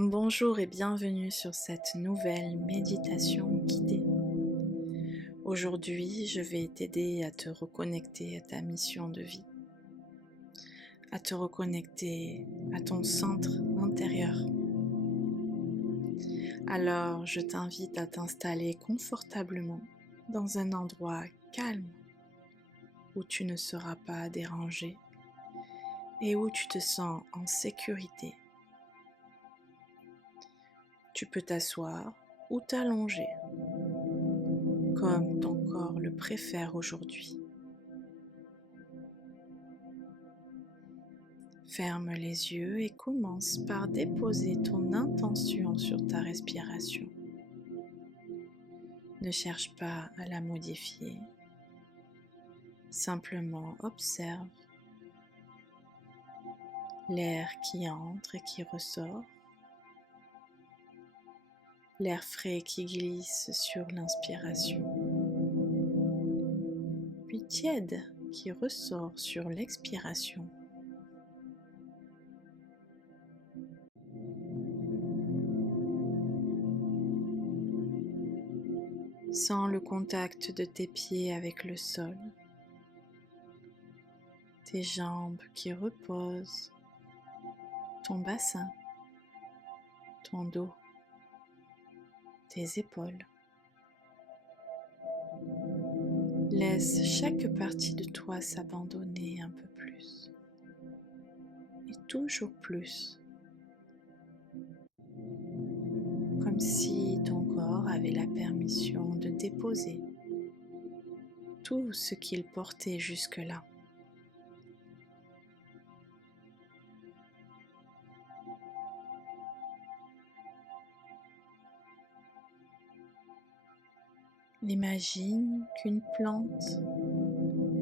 Bonjour et bienvenue sur cette nouvelle méditation guidée. Aujourd'hui, je vais t'aider à te reconnecter à ta mission de vie, à te reconnecter à ton centre intérieur. Alors, je t'invite à t'installer confortablement dans un endroit calme où tu ne seras pas dérangé et où tu te sens en sécurité. Tu peux t'asseoir ou t'allonger comme ton corps le préfère aujourd'hui. Ferme les yeux et commence par déposer ton intention sur ta respiration. Ne cherche pas à la modifier, simplement observe l'air qui entre et qui ressort, l'air frais qui glisse sur l'inspiration, puis tiède qui ressort sur l'expiration. Sens le contact de tes pieds avec le sol, tes jambes qui reposent, ton bassin, ton dos, tes épaules. Laisse chaque partie de toi s'abandonner un peu plus et toujours plus, comme si ton corps avait la permission de déposer tout ce qu'il portait jusque-là. Imagine qu'une plante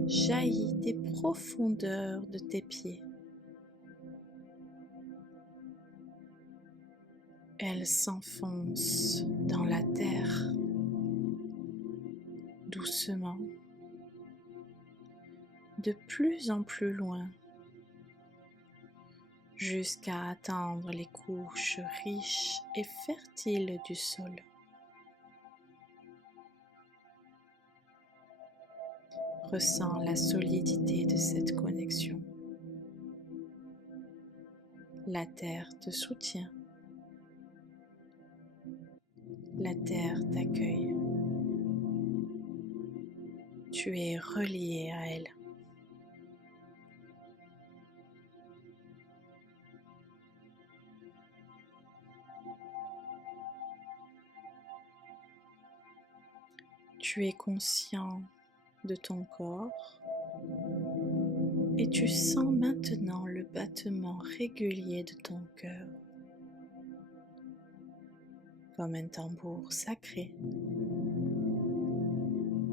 jaillit des profondeurs de tes pieds. Elle s'enfonce dans la terre doucement, de plus en plus loin, jusqu'à atteindre les couches riches et fertiles du sol. Ressens la solidité de cette connexion. La terre te soutient. La terre t'accueille. Tu es relié à elle. Tu es conscient de ton corps et tu sens maintenant le battement régulier de ton cœur, comme un tambour sacré,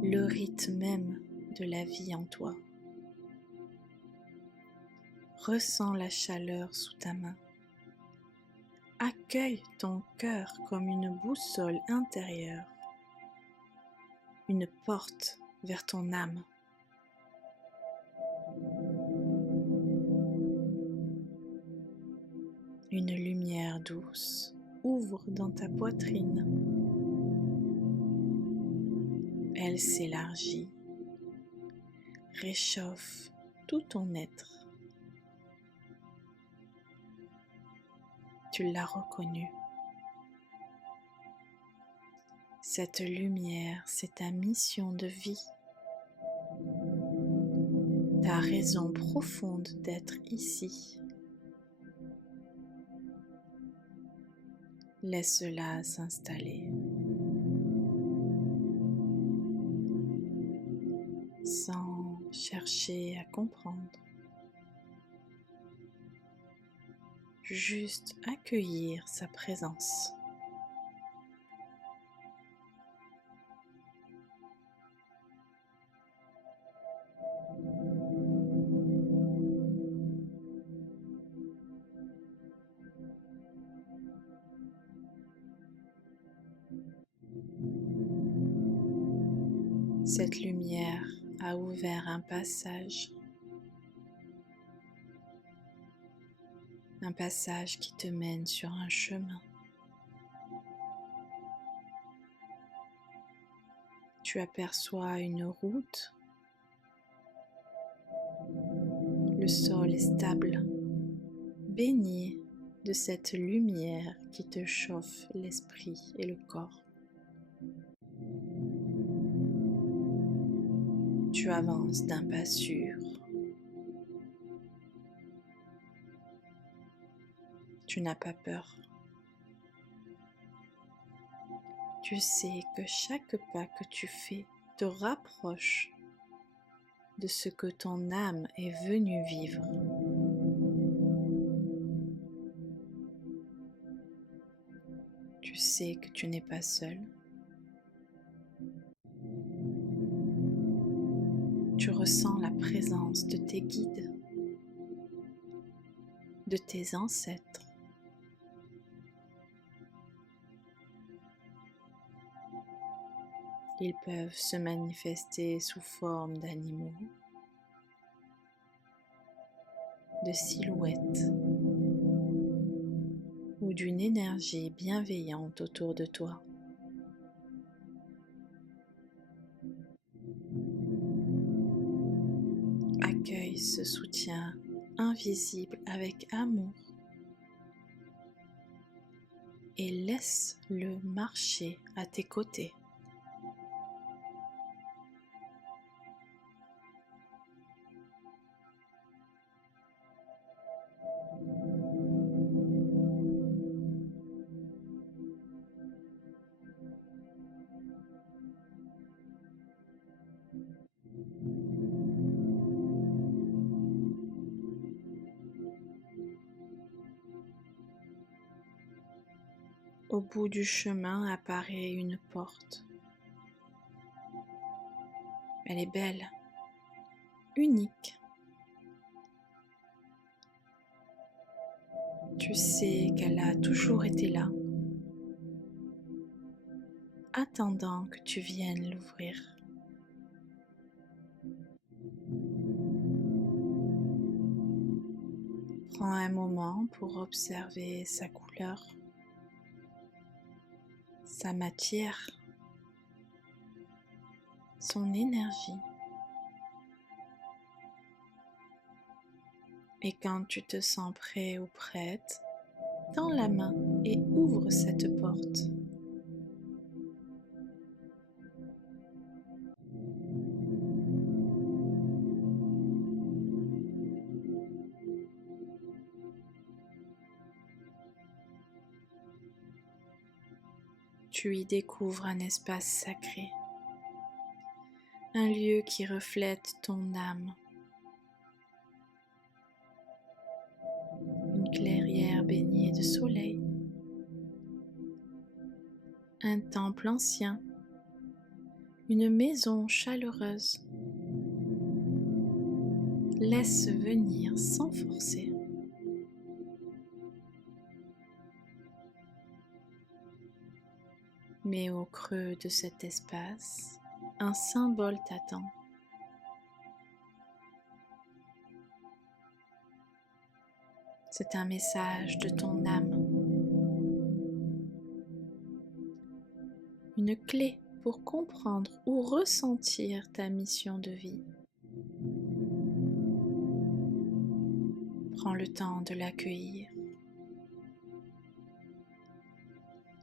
le rythme même de la vie en toi. Ressens la chaleur sous ta main. Accueille ton cœur comme une boussole intérieure, une porte vers ton âme. Une lumière douce ouvre dans ta poitrine. Elle s'élargit, réchauffe tout ton être. Tu l'as reconnue. Cette lumière, c'est ta mission de vie, ta raison profonde d'être ici. Laisse-la s'installer, sans chercher à comprendre. Juste accueillir sa présence. Cette lumière a ouvert un passage un passage qui te mène sur un chemin. Tu aperçois une route. Le sol est stable, baigné de cette lumière qui te chauffe l'esprit et le corps. Tu avances d'un pas sûr. Tu n'as pas peur. Tu sais que chaque pas que tu fais te rapproche de ce que ton âme est venue vivre. Tu sais que tu n'es pas seul. Tu ressens la présence de tes guides, de tes ancêtres. Ils peuvent se manifester sous forme d'animaux, de silhouettes ou d'une énergie bienveillante autour de toi. Accueille ce soutien invisible avec amour et laisse-le marcher à tes côtés. Au bout du chemin apparaît une porte. Elle est belle, unique. Tu sais qu'elle a toujours été là, attendant que tu viennes l'ouvrir. Prends un moment pour observer sa couleur, sa matière, son énergie. Et quand tu te sens prêt ou prête, tends la main et ouvre cette porte. Tu y découvres un espace sacré, un lieu qui reflète ton âme. Une clairière baignée de soleil, un temple ancien, une maison chaleureuse. Laisse venir sans forcer. Mais au creux de cet espace, un symbole t'attend. C'est un message de ton âme. Une clé pour comprendre ou ressentir ta mission de vie. Prends le temps de l'accueillir.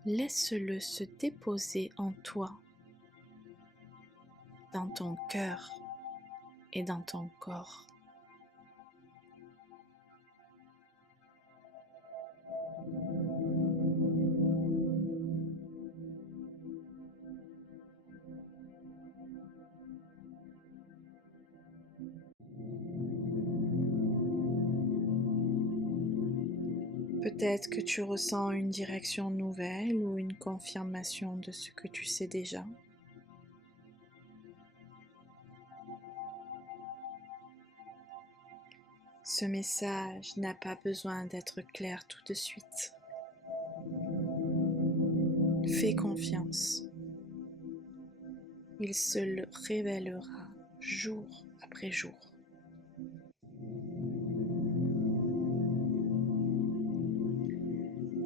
Laisse-le se déposer en toi, dans ton cœur et dans ton corps. Peut-être que tu ressens une direction nouvelle ou une confirmation de ce que tu sais déjà. Ce message n'a pas besoin d'être clair tout de suite. Fais confiance. Il se le révélera jour après jour.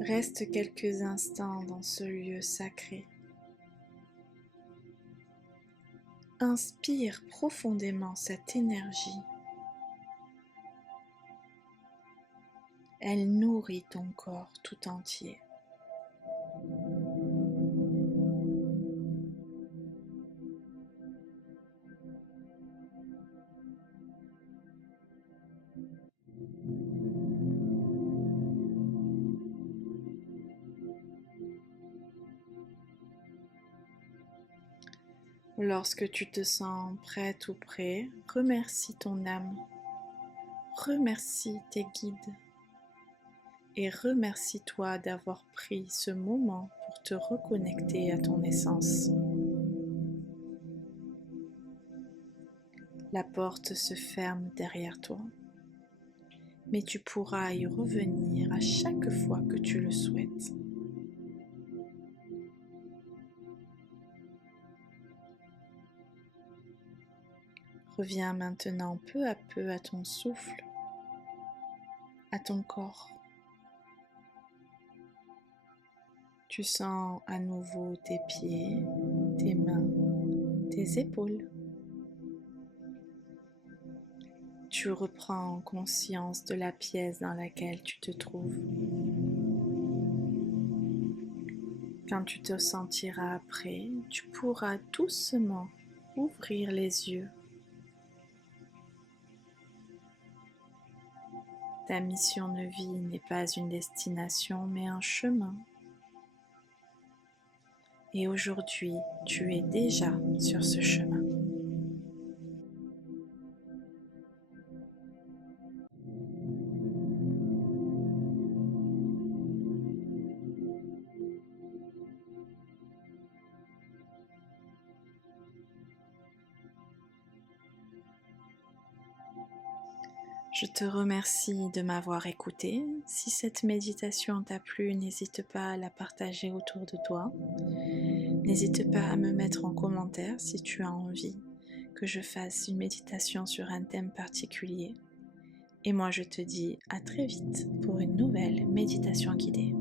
Reste quelques instants dans ce lieu sacré. Inspire profondément cette énergie. Elle nourrit ton corps tout entier. Lorsque tu te sens prête ou prêt, remercie ton âme, remercie tes guides et remercie-toi d'avoir pris ce moment pour te reconnecter à ton essence. La porte se ferme derrière toi, mais tu pourras y revenir à chaque fois que tu le souhaites. Reviens maintenant peu à peu à ton souffle, à ton corps. Tu sens à nouveau tes pieds, tes mains, tes épaules. Tu reprends conscience de la pièce dans laquelle tu te trouves. Quand tu te sentiras prêt, tu pourras doucement ouvrir les yeux. Ta mission de vie n'est pas une destination, mais un chemin. Et aujourd'hui, tu es déjà sur ce chemin. Je te remercie de m'avoir écouté. Si cette méditation t'a plu, n'hésite pas à la partager autour de toi. N'hésite pas à me mettre en commentaire si tu as envie que je fasse une méditation sur un thème particulier. Et moi, je te dis à très vite pour une nouvelle méditation guidée.